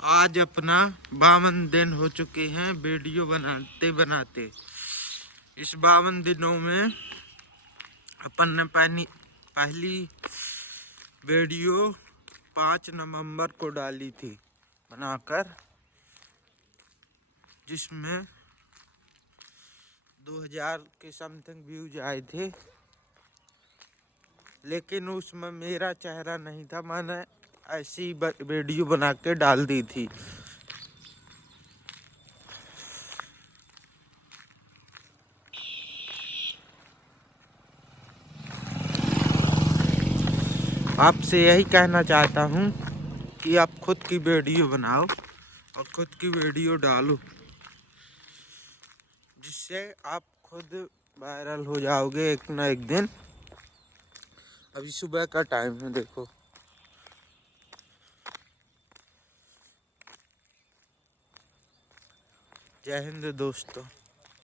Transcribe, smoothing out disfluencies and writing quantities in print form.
आज अपना 52 दिन हो चुके हैं वीडियो बनाते बनाते। इस 52 दिनों में अपन ने पहली वीडियो 5 नवंबर को डाली थी बनाकर, जिसमें 2000 के समथिंग व्यूज आए थे, लेकिन उसमें मेरा चेहरा नहीं था। मैंने ऐसी वीडियो बना के डाल दी थी। आपसे यही कहना चाहता हूँ कि आप खुद की वीडियो बनाओ और खुद की वीडियो डालो, जिससे आप खुद वायरल हो जाओगे एक ना एक दिन। अभी सुबह का टाइम है, देखो। जय हिंद दोस्तों।